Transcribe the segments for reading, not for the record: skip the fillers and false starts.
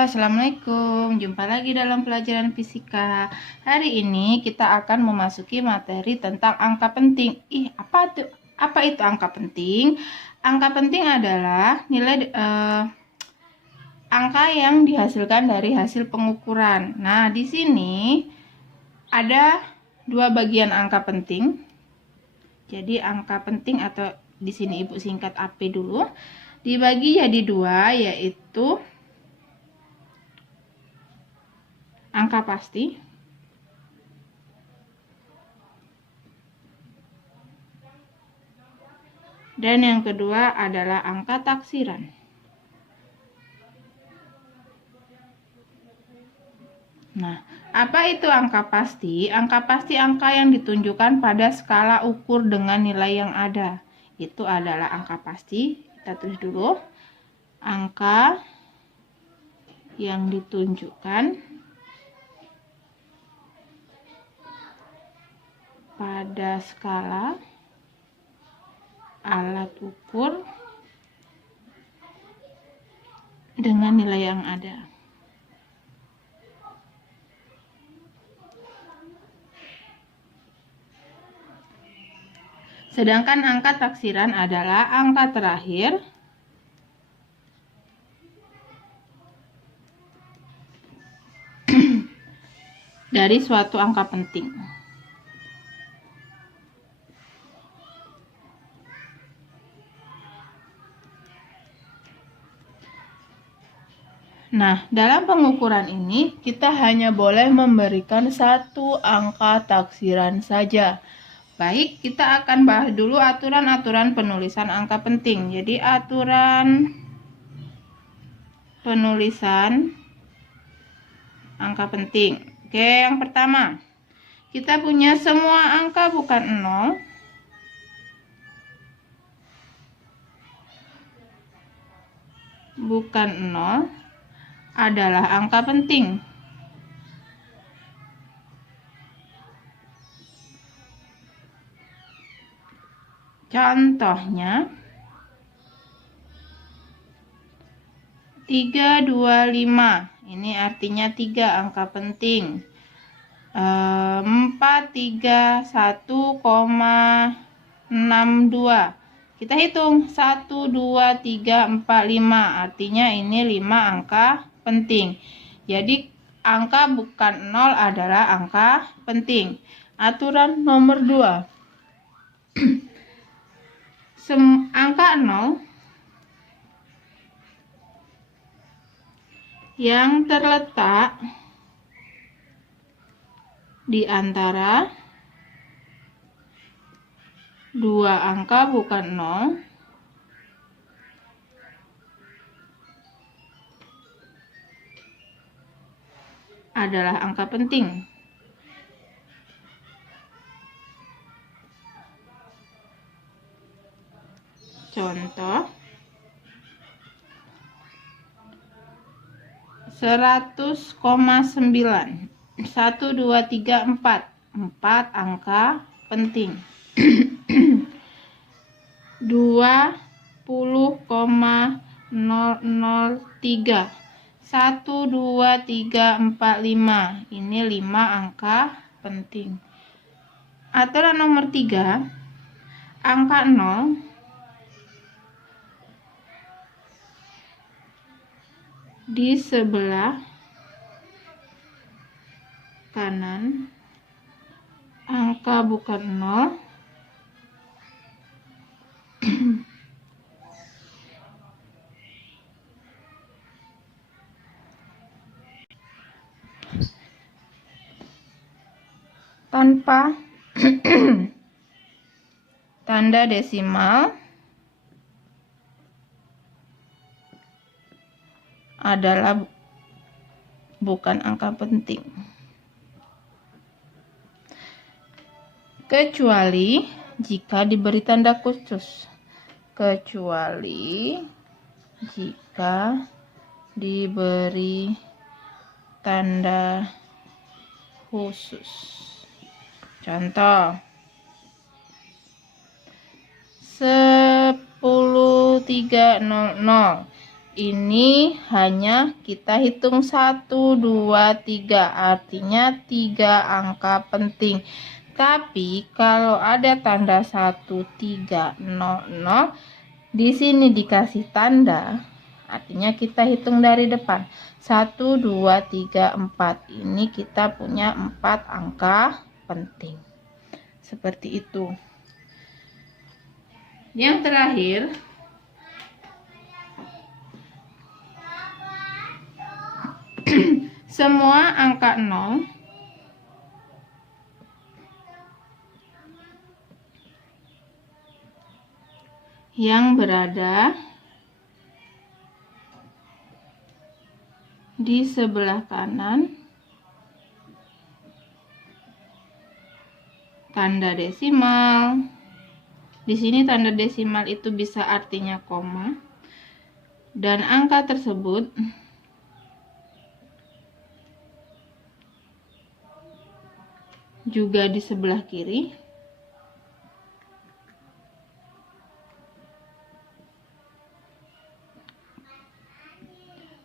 Halo, assalamualaikum. Jumpa lagi dalam pelajaran fisika. Hari ini kita akan memasuki materi tentang angka penting. Apa tuh? Apa itu angka penting? Angka penting adalah nilai angka yang dihasilkan dari hasil pengukuran. Nah, di sini ada dua bagian angka penting. Jadi angka penting atau di sini Ibu singkat AP dulu. Dibagi jadi dua, yaitu angka pasti dan yang kedua adalah angka taksiran. Nah, apa itu angka pasti? Angka pasti angka yang ditunjukkan pada skala ukur dengan nilai yang ada. Itu adalah angka pasti. Kita tulis dulu. Angka yang ditunjukkan pada skala alat ukur dengan nilai yang ada. Sedangkan angka taksiran adalah angka terakhir dari suatu angka penting. Nah, dalam pengukuran ini kita hanya boleh memberikan satu angka taksiran saja. Baik, kita akan bahas dulu aturan-aturan penulisan angka penting. Jadi, aturan penulisan angka penting. Oke, yang pertama, kita punya semua angka bukan 0. Bukan 0 adalah angka penting. Contohnya 325. Ini artinya 3 angka penting. 431,62. Kita hitung 1 2 3 4 5. Artinya ini 5 angka penting. Jadi angka bukan 0 adalah angka penting. Aturan nomor 2. Angka 0 yang terletak di antara dua angka bukan 0 adalah angka penting. Contoh 100,9. 1 2 3 4. 4 angka penting. 20,003. 1 2 3 4 5. Ini 5 angka penting. Aturan nomor 3, angka 0 di sebelah kanan angka bukan 0 tanpa tanda desimal adalah bukan angka penting. Kecuali jika diberi tanda khusus. Kecuali jika diberi tanda khusus. Contoh 10300. ini hanya kita hitung 1, 2, 3, artinya 3 angka penting. Tapi kalau ada tanda 1, 3, 0, 0, di sini dikasih tanda, artinya kita hitung dari depan. 1, 2, 3, 4. Ini kita punya 4 angka penting. Seperti itu. Yang terakhir, semua angka 0 yang berada di sebelah kanan tanda desimal. Di sini tanda desimal itu bisa artinya koma, dan angka tersebut juga di sebelah kiri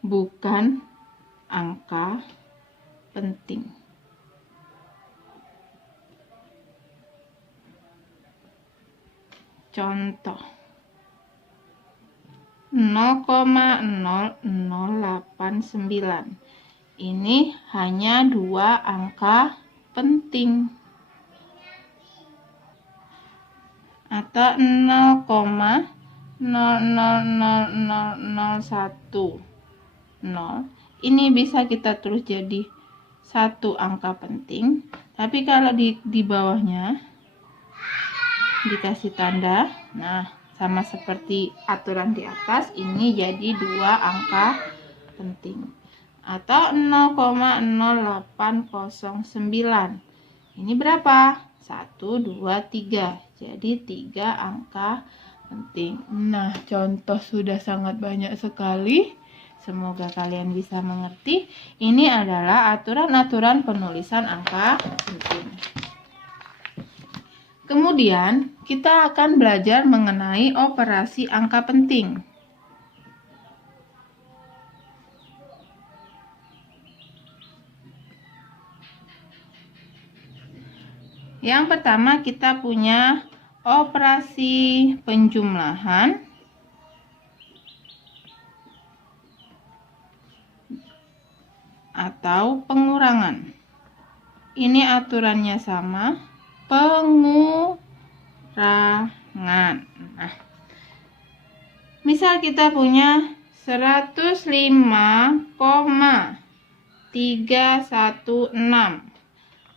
bukan angka penting. Contoh 0,0089. Ini hanya 2 angka penting. Atau 0,000001. 0. Ini bisa kita tulis jadi 1 angka penting. Tapi kalau di bawahnya dikasih tanda, nah sama seperti aturan di atas, ini jadi 2 angka penting. Atau 0,0809. Ini berapa? 1, 2, 3. Jadi 3 angka penting. Nah, contoh sudah sangat banyak sekali. Semoga kalian bisa mengerti. Ini adalah aturan-aturan penulisan angka penting. Kemudian, kita akan belajar mengenai operasi angka penting. Yang pertama, kita punya operasi penjumlahan atau pengurangan. Ini aturannya sama, pengurangan. Nah, misal kita punya 105,316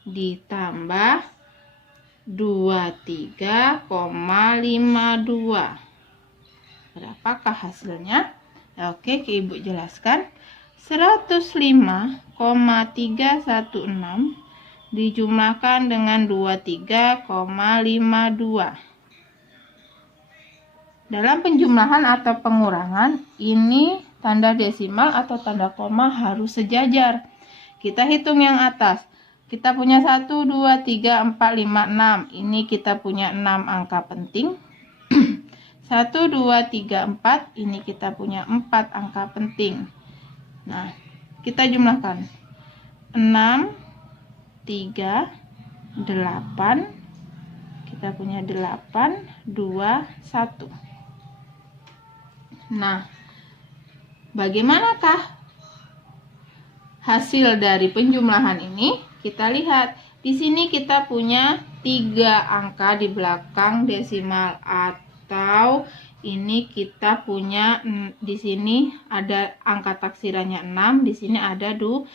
ditambah 23,52. Berapakah hasilnya? Oke, Ibu jelaskan. 105,316 dijumlahkan dengan 23,52. Dalam penjumlahan atau pengurangan, ini tanda desimal atau tanda koma harus sejajar. Kita hitung yang atas. Kita punya 1, 2, 3, 4, 5, 6. Ini kita punya 6 angka penting. 1, 2, 3, 4. Ini kita punya 4 angka penting. Nah, kita jumlahkan. 6, 3, 8. Kita punya 8, 2, 1. Nah, bagaimanakah hasil dari penjumlahan ini? Kita lihat. Di sini kita punya 3 angka di belakang desimal, atau ini kita punya di sini ada angka taksirannya 6, di sini ada 2.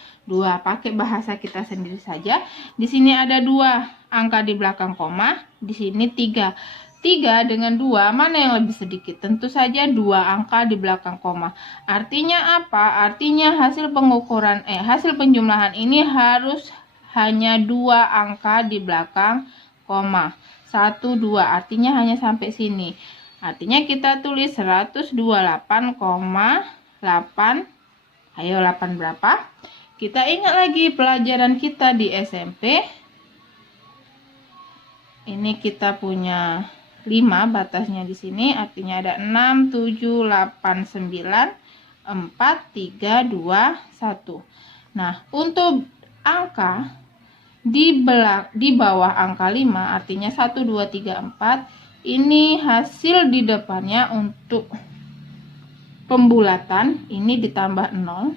Pakai bahasa kita sendiri saja. Di sini ada 2 angka di belakang koma, di sini 3. 3 dengan 2, mana yang lebih sedikit? Tentu saja 2 angka di belakang koma. Artinya apa? Artinya hasil penjumlahan ini harus hanya 2 angka di belakang koma. 1, 2, artinya hanya sampai sini. Artinya kita tulis 128,8. Ayo, 8 berapa? Kita ingat lagi pelajaran kita di SMP. Ini kita punya 5 batasnya di sini, artinya ada 6, 7, 8, 9. 4, 3, 2, 1. Nah, untuk angka di bawah angka 5, artinya 1, 2, 3, 4, ini hasil di depannya untuk pembulatan ini ditambah 0,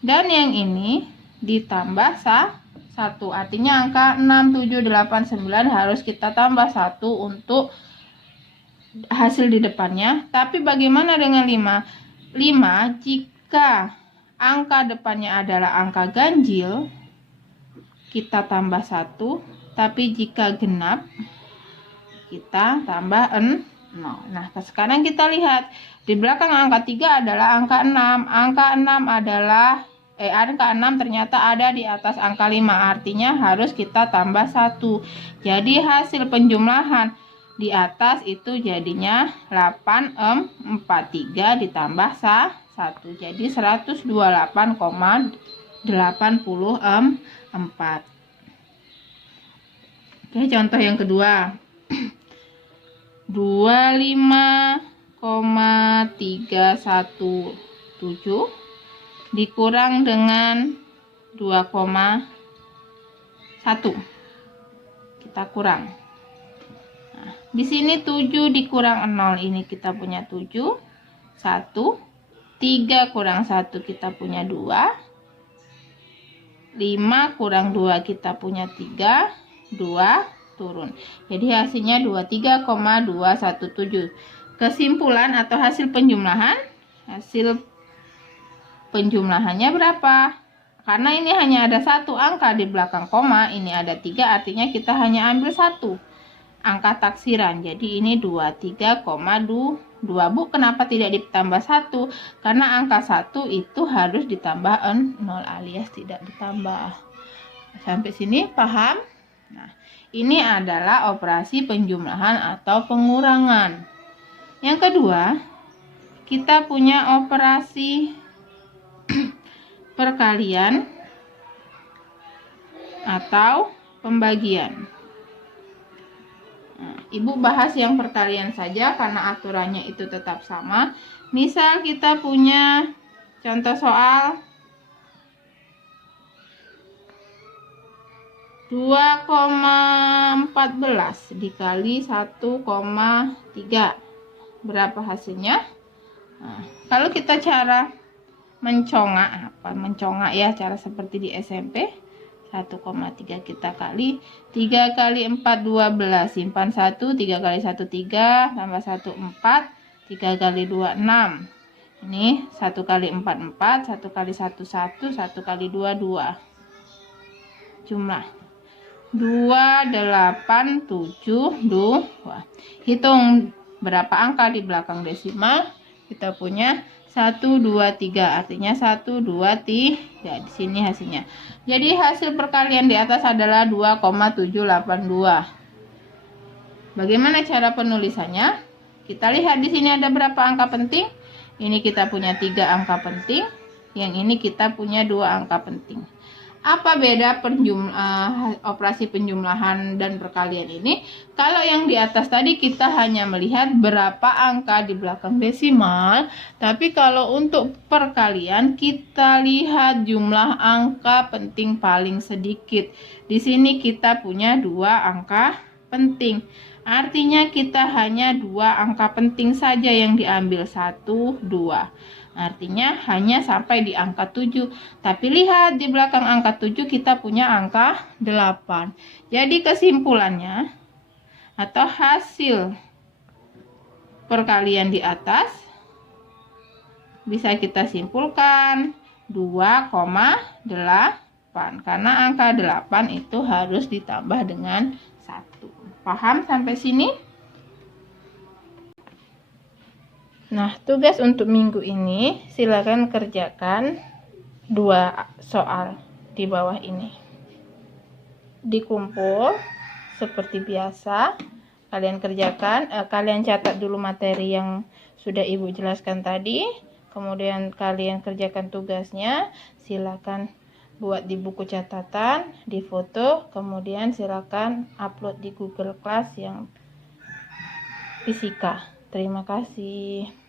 dan yang ini ditambah 1. Artinya angka 6, 7, 8, 9 harus kita tambah 1 untuk hasil di depannya. Tapi bagaimana dengan 5? 5 jika angka depannya adalah angka ganjil, kita tambah 1, tapi jika genap kita tambah 0. Nah, sekarang kita lihat di belakang angka 3 adalah angka 6. Angka 6 adalah angka 6 ternyata ada di atas angka 5, artinya harus kita tambah 1. Jadi hasil penjumlahan di atas itu jadinya 843 ditambah 1. Jadi 128,84. Oke, contoh yang kedua. 25,317 dikurang dengan 2,1. Kita kurang. Nah, di sini 7 dikurang 0, ini kita punya 7. 1. 3 kurang 1 kita punya 2. 5 kurang 2 kita punya 3. 2 turun. Jadi hasilnya 23,217. Kesimpulan atau hasil penjumlahannya berapa? Karena ini hanya ada satu angka di belakang koma, ini ada 3, artinya kita hanya ambil satu angka taksiran. Jadi ini 23,2. Bu, kenapa tidak ditambah 1? Karena angka 1 itu harus ditambah 0 alias tidak ditambah. Sampai sini paham? Nah, ini adalah operasi penjumlahan atau pengurangan. Yang kedua, kita punya operasi perkalian atau pembagian. Nah, Ibu bahas yang perkalian saja karena aturannya itu tetap sama. Misal kita punya contoh soal 2,14 dikali 1,3. Berapa hasilnya? Nah, kalau kita cara mencongak, ya, cara seperti di SMP, 1,3 kita kali 3 kali 4 12, simpan 1, 3 kali 1 3, tambah 1 4, 3 kali 2 6. Ini 1 kali 4 4, 1 kali 1 1, 1 kali 2 2. Jumlah 2872. Hitung berapa angka di belakang desimal. Kita punya 1 2 3, artinya 1 2 3. Di sini hasilnya. Jadi hasil perkalian di atas adalah 2,782. Bagaimana cara penulisannya? Kita lihat di sini ada berapa angka penting. Ini kita punya 3 angka penting, yang ini kita punya 2 angka penting. Apa beda operasi penjumlahan dan perkalian ini? Kalau yang di atas tadi kita hanya melihat berapa angka di belakang desimal, tapi kalau untuk perkalian kita lihat jumlah angka penting paling sedikit. Di sini kita punya 2 angka penting. Artinya kita hanya 2 angka penting saja yang diambil, 1 2. Artinya hanya sampai di angka 7. Tapi lihat di belakang angka 7 kita punya angka 8. Jadi kesimpulannya atau hasil perkalian di atas bisa kita simpulkan 2,8. Karena angka 8 itu harus ditambah dengan 1. Paham sampai sini? Nah, tugas untuk minggu ini silakan kerjakan 2 soal di bawah ini. Dikumpul seperti biasa, kalian kerjakan, kalian catat dulu materi yang sudah Ibu jelaskan tadi, kemudian kalian kerjakan tugasnya, silakan buat di buku catatan, di foto, kemudian silakan upload di Google Class yang fisika. Terima kasih.